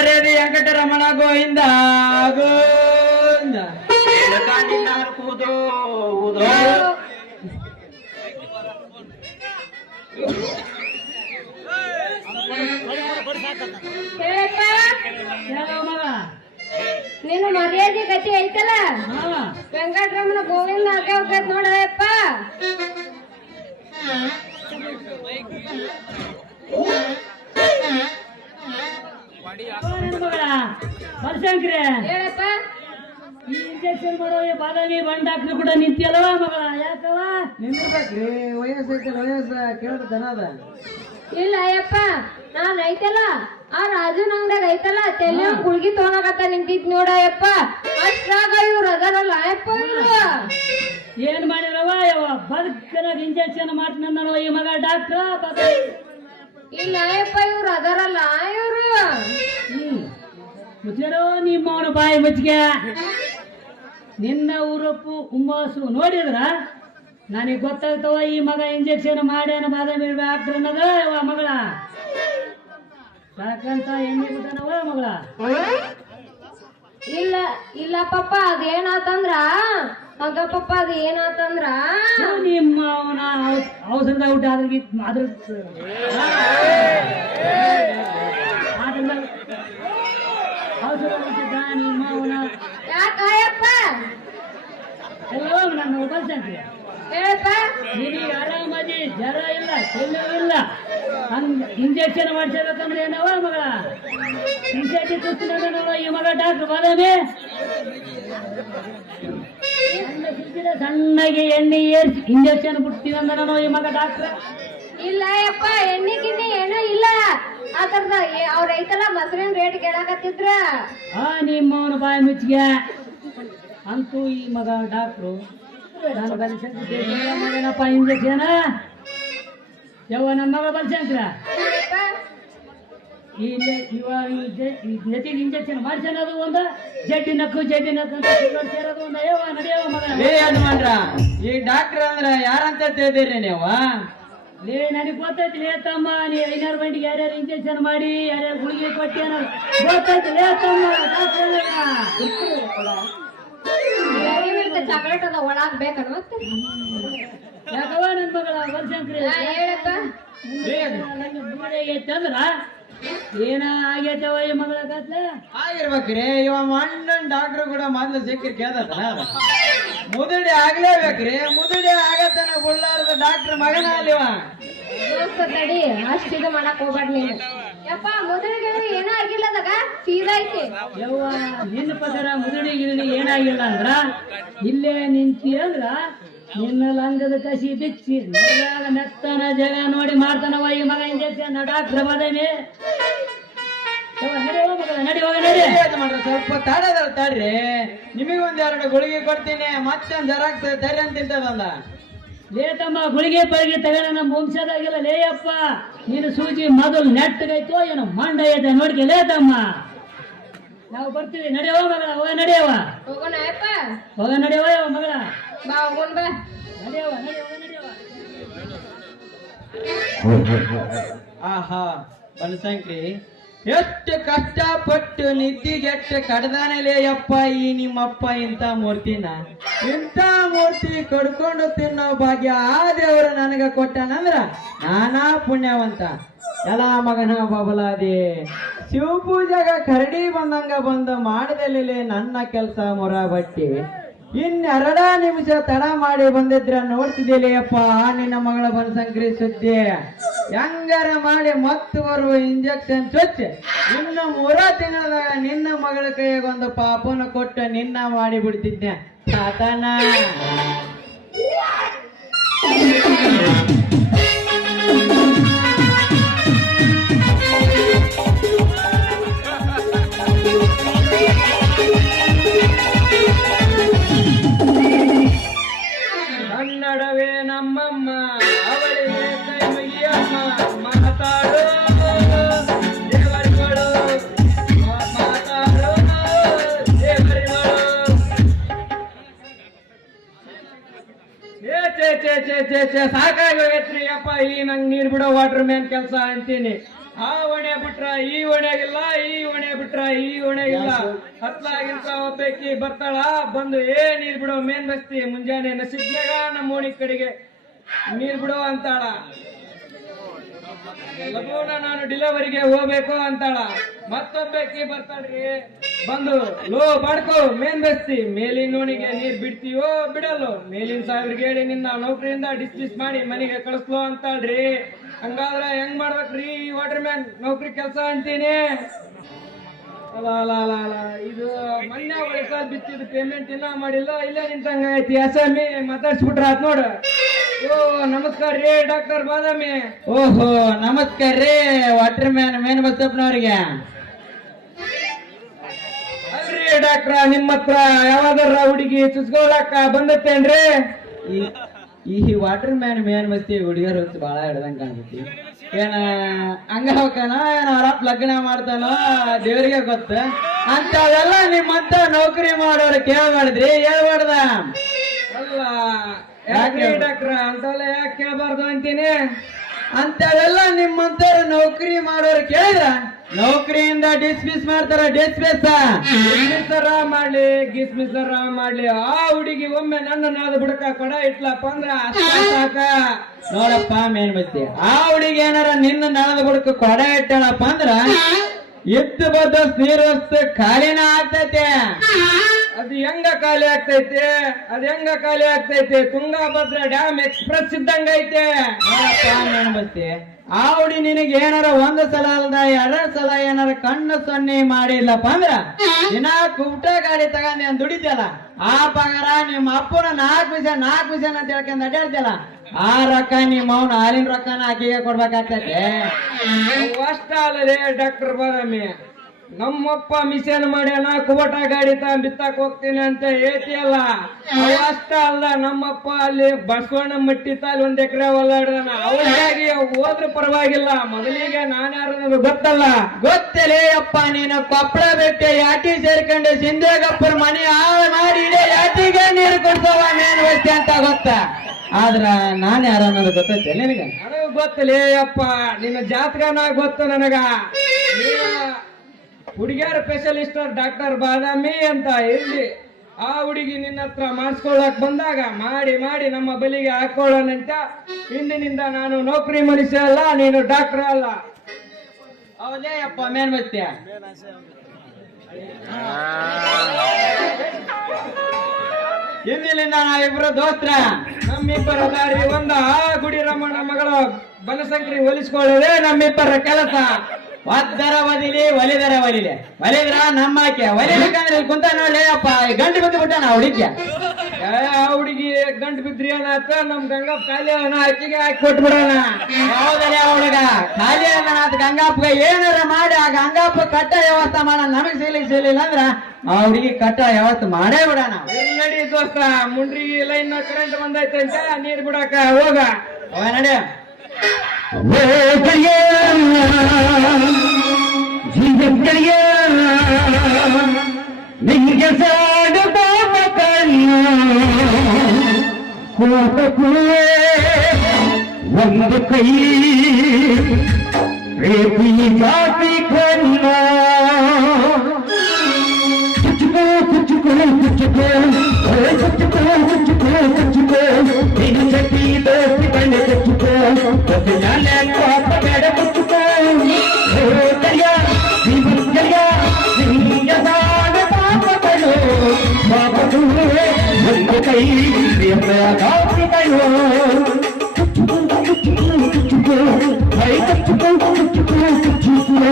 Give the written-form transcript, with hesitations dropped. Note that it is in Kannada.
ಮರ್ಯಾದೆ ವೆಂಕಟರಮಣ ಗೋವಿಂದ ಗೋವಿಂದ ನಿನ್ನ ಮರ್ಯಾದೆ ಗತಿ ಐತಲ್ಲ ವೆಂಕಟರಮಣ ಗೋವಿಂದ ಹಾಕಿ ಹೋಗ್ತೈತ್ ನೋಡಪ್ಪ. ಹೇಳಪ್ಪ, ಈ ಇಂಜೆಕ್ಷನ್ ಮಾಡೋ ಬಾದಾಮಿ ಬಂಡಾಕ್ರು ಕೂಡ ನಿಂತಿಯಲ್ವ ಮಗಳ? ಯಾಕವ ನಿಂದಿರ್ಬೇಕ್ರಿ? ವಯಸ್ಸೈತಲ್ಲ, ವಯಸ್ಸ ಕೇಳ್ತನ ಅದ. ಇಲ್ಲ ಅಯ್ಯಪ್ಪ, ನಾನ್ ಐತಲ್ಲ ಆ ರಾಜನ್ ಅಂಗಡಿಯಾಗ ಐತಲ್ಲ ತೆಲೆ ಗುಳ್ಗಿ ತಗೊಳಕತ್ತ ನಿಂತಿದ್ ನೋಡಯ್ಯಪ್ಪ. ಅಷ್ಟ್ರಾಗ ಇವ್ರು ಅದಾರಲ್ಲ ಅಯ್ಯಪ್ಪ, ಇವ್ರು ಏನ್ ಮಾಡಿರವ? ಯಾವ ಬದುಕನಾಗ ಇಂಜೆಕ್ಷನ್ ಮಾಡ್ತಾನ ಈ ಮಗ ಡಾಕ್ಟ್ರ? ಇಲ್ಲ ಅಯ್ಯಪ್ಪ, ಇವ್ರು ಅದಾರಲ್ಲ ಇವ್ರು. ಮುಚ್ಚರೋ ನಿಮ್ಮವನ ಬಾಯಿ ಮುಚ್ಚಿಗೆ. ನಿನ್ನ ಊರಪ್ಪು ಹುಮ್ಮಸ್ಸು ನೋಡಿದ್ರ ನನಗೆ ಗೊತ್ತಾಗ್ತವ ಈ ಮಗ ಇಂಜೆಕ್ಷನ್ ಮಾಡ್ಯಾನ ಬಾದಾಮಿ ಡಾಕ್ಟರ್ ಅನ್ನೋದ ಮಗಳ. ಸಾಕಂತ ಎಣ್ಣೆ ಬಿಟ್ಟನವ ಮಗಳ. ಇಲ್ಲ ಇಲ್ಲ ಪಪ್ಪ, ಅದೇನಾತಂದ್ರ ಮಗ ಪಪ್ಪ, ಅದ ಏನಾತಂದ್ರ ನಿಮ್ಮ ಅವನ ಔಷಧ ಊಟ ಅದ್ರ ಔಷಧ ಊಟದ ನಿಮ್ಮ ಅವನ ಯಾಕಯ್ಯಪ್ಪ? ಎಲ್ಲೋ ನನ್ನ ಬಲ್ಸಂತೆ ಹೇಳಪ್ಪ. ನಿನಗೆ ಆರಾಮದಿ, ಜ್ವರ ಇಲ್ಲ, ಚೆಲ್ಲು ಇಲ್ಲ, ಇಂಜೆಕ್ಷನ್ ಮಾಡ್ಸಬೇಕಂದ್ರೆ ಏನವ ಮಗಳ? ಇಂಜೆಕ್ಷನ್ ತುತ್ತಿನ ಈ ಮಗ ಡಾಕ್ಟರ್ ಬಾದಾಮಿ ಸಣ್ಣಗೆ ಎಣ್ಣೆ ಏರ್ಸಿ ಇಂಜೆಕ್ಷನ್ ಬಿಡ್ತೀವಿ ಅಂದ ಈ ಮಗ ಡಾಕ್ಟರ್. ಇಲ್ಲ ಅಯ್ಯಪ್ಪ, ಎಣ್ಣೆ ಗಿಣ್ಣೆ ಏನೂ ಇಲ್ಲ. ಅದ್ರದ ಅವ್ರ ಐತಲ್ಲ ಮೊಸರಿನ ರೇಟ್ ಕೇಳಕತ್ತಿದ್ರ. ನಿಮ್ಮವನ ಬಾಯಿ ಮುಚ್ಚಿಗೆ. ಅಂತೂ ಈ ಮಗ ಡಾಕ್ಟ್ರು ನಾನು ಬಲಿಸಪ್ಪ ಇಂಜೆಕ್ಷನ್ ಯಾವ ನನ್ನ ಮಗ ಬಲ್ಸಂಕ್ರ ಜೊತೆಗೆ ಇಂಜೆಕ್ಷನ್ ಮಾಡ್ಸೋದು ಒಂದು ಜಡ್ಡಿ ನಕ್ಕು ಅಂತ ಸೇರೋದು ಒಂದು ಅಯ್ಯವ ನಡೆಯವ ಮಗ. ಈ ಡಾಕ್ಟರ್ ಅಂದ್ರ ಯಾರಂತ ತಿಳಿದಿರಿ ನೀವು? ನನಗೆ ಗೊತ್ತೈತಿ ಲೇ ತಮ್ಮ, ನೀ 500 ಮಂದಿಗೆ ಯಾರ್ಯಾರು ಇಂಜೆಕ್ಷನ್ ಮಾಡಿ ಯಾರ್ಯಾರು ಗುಳಿಗೆ ಕೊಟ್ಟಿ ಅನ್ನೋದು ಗೊತ್ತೈತಿ ಲೇ ತಮ್ಮ. ಚಾಕ್ಲೇಟ್ ಅದ ಒಳಗ್ ಬೇಕಣ ಮತ್ತೆ. ಯಾಕವ ನನ್ ಮಗಳ ಬಲ್ಸಂಕ್ರಿ ಹೇಳಪ್ಪ. ಅಂದ್ರ ಏನ ಆಗೈತವ ಈ ಮಗಳ ಕತ್ಲ? ಆಗಿರ್ಬೇಕ್ರಿ. ಇವ ಮಣ್ಣನ್ ಡಾಕ್ಟರ್ ಕೂಡ ಮೊದ್ಲು ಸಿಕ್ಕಿರ್ ಕೇಳ್ತಾನ. ಮುದುಡಿ ಆಗ್ಲೇಬೇಕ್ರಿ. ಮುದುಡಿ ಆಗತನ ಗುಳ್ಳಾರದ ಡಾಕ್ಟರ್ ಮಗನ ಅಲ್ಲಿವ. ತಡಿ, ಅಷ್ಟ್ ಇದು ಮಾಡಕ್ ಹೋಗ್ಬಾರ್ದು ನೀನು. ಯಪ್ಪ, ಮೊದಲಿಗೆ ಏನೂ ಆಗಿಲ್ಲ ಅದಾಗ ಸೀದಾ ಐತಿ. ಯವ್ವ ನಿನ್ನ ಪದರ ಮುದುಡಿ ಗಿರಣಿ ಏನಾಗಿಲ್ಲ ಅಂದ್ರ ಇಲ್ಲೇ ನಿಂತಿ ಅಂದ್ರ ನಿನ್ನ ಲಂಗದ ಕಸಿ ಬಿಚ್ಚಿ ಮೆತ್ತನ ಜಾಗ ನೋಡಿ ಮಾಡ್ತಾನವ ಈ ಮಗ ಇಂಜೆಕ್ಷನ್ ಡಾಕ್ಟರ್ ಬಾದಾಮಿ. ನಡಿ ಹೋಗ ನಡಿ. ಸ್ವಲ್ಪ ತಡ್ರಿ, ನಿಮಗೊಂದೆರಡು ಗುಳಿಗೆ ಕೊಡ್ತೀನಿ, ಮತ್ತೊಂದ್ ಜೆರಾಕ್ಸ್ ತರ್ರಿ ಅಂತ ತಿಂತದಲ್ಲ. ಲೇ ತಮ್ಮ, ಗುಳಿಗೆ ಪಳಿಗೆ ತಗೋಣ ನಮ್ಮ ವಂಶದಾಗಿಲ್ಲ ಲೇಯಪ್ಪ. ನೀನು ಸೂಜಿ ಮೊದಲು ನೆಟ್ಟಗೈತೋ ಏನೋ ಮಂಡ ಐತೆ ನೋಡ್ಕೆ ಲೇ ತಮ್ಮ. ನಾವು ಬರ್ತೀವಿ, ನಡೆಯವ ಮಗಳ. ಹೋಗ ನಡೆಯವ, ಹೋಗೋಣ ಯಪ್ಪ. ಹೋಗ ನಡೆಯವ ಯಾವ ಮಗಳ. ಬಾ ಹೋಗೋಣ ಬಾ. ನಡೆಯವ ನಡೆಯವ. ಆಹಾ ಬನಶಂಕರಿ, ಎಷ್ಟು ಕಷ್ಟಪಟ್ಟು ನಿದ್ದಿಗೆಟ್ಟು ಕಡ್ದಾನಲೇ ಯಪ್ಪ ಈ ನಿಮ್ಮಪ್ಪ ಇಂಥ ಮೂರ್ತಿನ. ಇಂಥ ಮೂರ್ತಿ ಕಡ್ಕೊಂಡು ತಿನ್ನೋ ಭಾಗ್ಯ ಆ ದೇವರು ನನಗ ಕೊಟ್ಟಾನಂದ್ರ ನಾನಾ ಪುಣ್ಯವಂತ. ಎಲ್ಲ ಮಗನ ಬಬಲಾದಿ ಶಿವಪೂಜೆಗ ಕರಡಿ ಬಂದಂಗ ಬಂದು ಮಾಡದಲ್ಲೇ ನನ್ನ ಕೆಲಸ ಮೊರ ಬಟ್ಟಿ ಇನ್ನೆರಡ ನಿಮಿಷ ತಡ ಮಾಡಿ ಬಂದಿದ್ರ ನೋಡ್ತಿದ್ದಿಲ್ಲಯ್ಯಪ್ಪ ನಿನ್ನ ಮಗಳ ಬನಶಂಕರಿ ಸುದ್ದಿ. ಹೆಂಗಾರ ಮಾಡಿ ಮತ್ತೆ ಬರುವ ಇಂಜೆಕ್ಷನ್ ಚೊಚ್ಚ ಇನ್ನು 3 ತಿಂಗಳದಾಗ ನಿನ್ನ ಮಗಳ ಕೈಯಾಗ ಒಂದು ಪಾಪನ ಕೊಟ್ಟು ನಿನ್ನ ಮಾಡಿ ಬಿಡ್ತಿದ್ದೆ ತಾತನ. ಕನ್ನಡವೇ ನಮ್ಮಮ್ಮ, ಅವಳಿಗೆ ಕೈ ಮುಗಿಯಮ್ಮ, ಮಾತಾಡೋ ದೇವರಿಗಳು, ಮಾತಾಡೋ ದೇವರಿಗಳು. ಸಾಕಾಗಿ ಹೋಗೈತ್ರಿ ಅಪ್ಪ ಈ ನಂಗೆ ನೀರ್ ಬಿಡೋ ವಾಟರ್ ಮ್ಯಾನ್ ಕೆಲಸ ಅಂತೀನಿ. ಆ ಹೊಣೆ ಬಿಟ್ರ ಈ ಹೊಣೆಗಿಲ್ಲ, ಈ ಹೊಣೆ ಬಿಟ್ರ ಬಿಟ್ರ ಈ ಹೊಣೆ ಇಲ್ಲ. ಹತ್ಲಾಗಿಂತ ಒಬ್ಬಾಕಿ ಬರ್ತಾಳ, ಬಂದು ನೀರ್ ಬಿಡೋ ಮೇನ್ ಬಸ್ತಿ ಮುಂಜಾನೆ ನಸಿಬ್ನಾಗ ನಮ್ಮ ಓಣಿ ಕಡೆಗೆ ನೀರ್ ಬಿಡೋ ಅಂತಾಳ. ಲಘುನ ನಾನು ಡಿಲಿವರಿಗೆ ಹೋಗ್ಬೇಕು ಅಂತಾಳ. ಮತ್ತೊಬ್ಬಾಕಿ ಬರ್ತಾಳ್ರಿ, ಬಂದು ಲೋ ಬಾಡ್ಕೋ ಮೇನ್ ಬಸ್ತಿ ಮೇಲಿನ ಓಣಿಗೆ ನೀರ್ ಬಿಡ್ತೀವೋ ಬಿಡಲ್ಲೋ, ಮೇಲಿನ ಸಾಹೇಬ್ರಿಗೆ ಹೇಳಿ ನಿನ್ನ ನೌಕರಿಯಿಂದ ಡಿಸ್ಮಿಸ್ ಮಾಡಿ ಮನೆಗೆ ಕಳಿಸ್ಲೋ ಅಂತಾಳ್ರಿ. ಹಂಗಾದ್ರ ಹೆಂಗ್ ಮಾಡ್ಬೇಕ್ರಿ ವಾಟರ್ ಮ್ಯಾನ್ ನೌಕರಿ ಕೆಲಸ ಅಂತೀನಿ. ಅಲ್ಲ ಅಲ್ಲ ಅಲ್ಲ ಅಲ್ಲ, ಇದು ಮೊನ್ನೆ ಒಳಸಾಲ್ ಬಿತ್ತಿದ ಪೇಮೆಂಟ್ ಇನ್ನ ಮಾಡಿಲ್ಲ, ಇಲ್ಲೇ ನಿಂತಂಗ ಐತಿ. ಅಸಾಮಿ ಮಾತಾಡ್ಸ್ಬಿಟ್ರ ಆತ್ ನೋಡ. ಓ ನಮಸ್ಕಾರ ರೀ ಡಾಕ್ಟರ್ ಬಾದಾಮಿ. ಓಹೋ ನಮಸ್ಕಾರ ರೀ ವಾಟರ್ ಮ್ಯಾನ್ ಮೇನ್ ಬಸಪ್ಪನವ್ರಿಗೆ. ಅಲ್ರಿ ಡಾಕ್ಟ್ರ, ನಿಮ್ಮ ಹತ್ರ ಯಾವಾಗಾರ ಹುಡುಗಿ ಚುಚ್ಕೊಳಕ ಬಂದತ್ತೇನ್ರಿ? ಈ ವಾಟರ್ ಮ್ಯಾನ್ ಮೇನ್ ಬಸ್ತಿ ಹುಡುಗಿಯರ್ ಹೊತ್ತು ಬಾಳ ಹಿಡ್ದಂಗ ಕಾಣ್ತೈತಿ. ಏನ ಹಂಗವಕನ ಏನ ಅವರಪ್ಪ ಲಗ್ನ ಮಾಡ್ತಾನೋ ದೇವ್ರಿಗೆ ಗೊತ್ತ. ಅಂತವೆಲ್ಲ ನಿಮ್ಮಂತ ನೌಕರಿ ಮಾಡೋರು ಕೇಳ್ಬಾರ್ದ್ರಿ, ಹೇಳ್ಬಾರ್ದ. ಅಲ್ಲ ಯಾಕ್ರಿ ಡಾಕ್ಟ್ರ ಅಂತವೆಲ್ಲ ಯಾಕೆ ಕೇಳಬಾರ್ದು ಅಂತೀನಿ? ಅಂತವೆಲ್ಲ ನಿಮ್ಮಂತವ್ರು ನೌಕರಿ ಮಾಡೋರು ಕೇಳಿದ್ರ ನೌಕರಿಯಿಂದ ಡಿಸ್ಮಿಸ್ ಮಾಡ್ತಾರ. ಡಿಸ್ಮಿಸರ ಮಾಡ್ಲಿ ಗಿಸ್ಮಿಸರ ಮಾಡ್ಲಿ, ಆ ಹುಡುಗಿ ಒಮ್ಮೆ ನನ್ನ ನಾದ ಬಿಡಕ ಕೊಡ ಇಟ್ಲಪ್ಪ ಅಂದ್ರ ಸಾಕ. ನೋಡಪ್ಪ ಮೇನ್ ಬಸ್ತಿ, ಆ ಹುಡುಗಿ ಏನಾರ ನಿನ್ನ ನಾಳದ ಬುಡಕ ಕೊಡ ಇಟ್ಟಾಳಪ್ಪ ಅಂದ್ರ ಎತ್ತು ಬದ್ದ ನೀರು ಖಾಲಿನ ಆಗ್ತೈತೆ. ಅದು ಹೆಂಗ ಖಾಲಿ ಆಗ್ತೈತೆ? ಅದ್ ಹೆಂಗ ಖಾಲಿ ಆಗ್ತೈತೆ? ತುಂಗಾಭದ್ರಾ ಡ್ಯಾಮ್ ಎಕ್ಸ್ಪ್ರೆಸ್ ಇದ್ದಂಗ ಐತೆ. ನೋಡಪ್ಪ ಮೇನ್ ಬಸ್ತಿ, ಆ ಹುಡಿ ನಿನಗೆ ಏನಾರ ಒಂದ್ ಸಲ ಅಲ್ದ ಎರಡ್ ಸಲ ಏನಾರ ಕಣ್ಣು ಸೊನ್ನೆ ಮಾಡಿಲ್ಲಪ್ಪ ಅಂದ್ರ ದಿನ ಕುಬ್ಟ ಗಾಡಿ ತಗೊಂಡ್ ಏನ್ ದುಡಿದ್ಯಲ್ಲ, ಆ ಪಗಾರ ನಿಮ್ಮ ಅಪ್ಪನ 4 ಪೈಸೆ ಅಂತ ಹೇಳ್ಕೊಂಡ್ ಅಡ್ಡಾಡ್ತಿಯಲ್ಲ, ಆ ರೊಕ್ಕ ನಿಮ್ಮ ಅವನ ಹಾಲಿನ ರೊಕ್ಕನ ಆಕಿಗೆ ಕೊಡ್ಬೇಕಾಗ್ತೈತೆ. ಅಷ್ಟ ಅಲ್ಲದೆ ಡಾಕ್ಟರ್ ಬಾದಾಮಿ, ನಮ್ಮಪ್ಪ ಮಿಷನ್ ಮಾಡ್ಯಾನ ಕುಬಟ ಗಾಡಿ ಬಿತ್ತಾಕ್ ಹೋಗ್ತೀನಿ ಅಂತ ಹೇಳ್ತಿಯಲ್ಲ, ಅಷ್ಟ ಅಲ್ಲ. ನಮ್ಮಪ್ಪ ಅಲ್ಲಿ ಬಸವಣ್ಣ ಮಟ್ಟಿ ತಾಲಿ 1 ಎಕರೆ ಹೊಲಾಡ್ದಾನ. ಅವ್ರಿಗಾಗಿ ಹೋದ್ರ ಪರವಾಗಿಲ್ಲ, ಮೊದಲಿಗೆ ನಾನ್ಯಾರು ಗೊತ್ತಲ್ಲ. ಗೊತ್ತಲೇ ಅಪ್ಪ, ನೀನು ಕೊಪ್ಪಳ ಬಿಟ್ಟು ಯಾಟಿ ಸೇರ್ಕೊಂಡು ಸಿಂಧೇಗಪ್ಪರ ಮನೆ ಹಾಳು ಮಾಡಿ ಇಡೀ ಯಾಟಿಗೆ ನೀರು ಕೊಡ್ತಾವ ಮೇನ್ ವ್ಯಕ್ತಿ ಅಂತ ಗೊತ್ತ. ಆದ್ರ ನಾನ್ ಯಾರು ಅನ್ನೋದು ಗೊತ್ತೈತೆ ನಿನಗ? ನನಗ ಗೊತ್ತಲೇ ಅಪ್ಪ, ನಿನ್ನ ಜಾತಕನ ಗೊತ್ತು ನನಗ. ಹುಡುಗಿಯರ ಸ್ಪೆಷಲಿಸ್ಟ್ ಡಾಕ್ಟರ್ ಬಾದಾಮಿ ಅಂತ ಇಲ್ಲಿ ಆ ಹುಡುಗಿ ನಿನ್ನ ಹತ್ರ ಮಾಡಿಸ್ಕೊಳ್ಳಕ್ ಬಂದಾಗ ಮಾಡಿ ಮಾಡಿ ನಮ್ಮ ಬಲಿಗೆ ಹಾಕೊಳ್ಳೋಣಂತ ಇಂದಿನಿಂದ ನಾನು ನೌಕರಿ ಮನುಷ್ಯ ಅಲ್ಲ, ನೀನು ಡಾಕ್ಟರ್ ಅಲ್ಲ. ಹೌದೇ ಅಪ್ಪ ಮೇನ್ ವ್ಯಕ್ತಿ. ಇಂದಿನಿಂದ ನಾವಿಬ್ರು ದೋಸ್ತ್ರ. ನಮ್ಮಿಬ್ಬರ ದಾರಿ ಒಂದ. ಗುಡಿ ರಮಣ ಮಗಳು ಬನಶಂಕರಿ ಹೋಲಿಸ್ಕೊಳ್ಳೋದೇ ನಮ್ಮಿಬ್ಬರ ಕೆಲಸ. ಒದ್ದರ ಒಲಿಲಿ ಒಲಿದರ ಒಲಿದ್ರ ನಮ್ಮಾಕೆ ಒಲಿಬೇಕಂದ್ರೆ ಇಲ್ಲಿ ಕುಂತ ನೋಡಿ ಅಪ್ಪ, ಗಂಟು ಬಿದ್ದು ಬಿಟ್ಟ ನಾ ಹುಡುಗಿ. ಆ ಹುಡುಗಿ ಗಂಟು ಬಿದ್ರಿ ಏನಾತ, ನಮ್ ಗಂಗಪ್ಪ ಖಾಲಿ ಅವನ ಅಕ್ಕಿಗೆ ಹಾಕಿ ಕೊಟ್ಬಿಡೋಣ. ಹೌದಲ್ಲ ಹುಡುಗ ಖಾಲಿ ಅಂದನಾಥ ಗಂಗಾಪ್ಪಗೆ ಏನಾರ ಮಾಡಿ ಆ ಗಂಗಾಪ್ಪ ಕಟ್ಟ ವ್ಯವಸ್ಥೆ ಮಾಡ. ನಮಗ್ ಸಿಗ್ಲಿಲ್ಲ ಅಂದ್ರ ಆ ಹುಡುಗಿ ಕಟ್ಟ ವ್ಯವಸ್ಥೆ ಮಾಡೇ ಬಿಡೋಣ. ನಡಿ ದೋಸ್ತ, ಮುಂಡ್ರಿಗೆ ಲೈನ್ ಕರೆಂಟ್ ಬಂದೈತೆ ಅಂತ ನೀರ್ ಬಿಡಾಕ ಹೋಗ. ಅವ ನಡಿ. ನಿಂಗೆ ಸಾಡುವ ಒಂದು ಕೈ ಪ್ರೀತಿ ಜಾತಿ ಕಣ್ಣ ಕುಚ್ಚುಕೋ ಕುಚ್ಚುಕೋ ಕುಚ್ಚುಕೋ ಕುಚ್ಚುಕೋ ಕುಚ್ಚುಕೋ ಕುಚ್ಚುಕೋ ನಿಂಗತಿ ದೋಸ್ತಿ ಬಣ್ಣ ಕುಚ್ಚುಕೋ ನಾನೇ ಪಾಪ ಬೇಡ ಕುಚ್ಚುಕೋ ಕರಿಯ ಜೀವನ ಕರಿಯ ನಿಂಗೆ ಸಾಡ ಪಾಪಗಳು ಪಾಪಗಳು ಒಂದು ಕೈ ಜಾತಿ ಕಣ್ಣು ಕುಚ್ಚುಕೋ ಕುಚ್ಚುಕೋ ಕುಚ್ಚುಕೋ ಕುಚ್ಚುಕೋ ಕುಚ್ಚುಕೋ ಕುಚ್ಚುಕೋ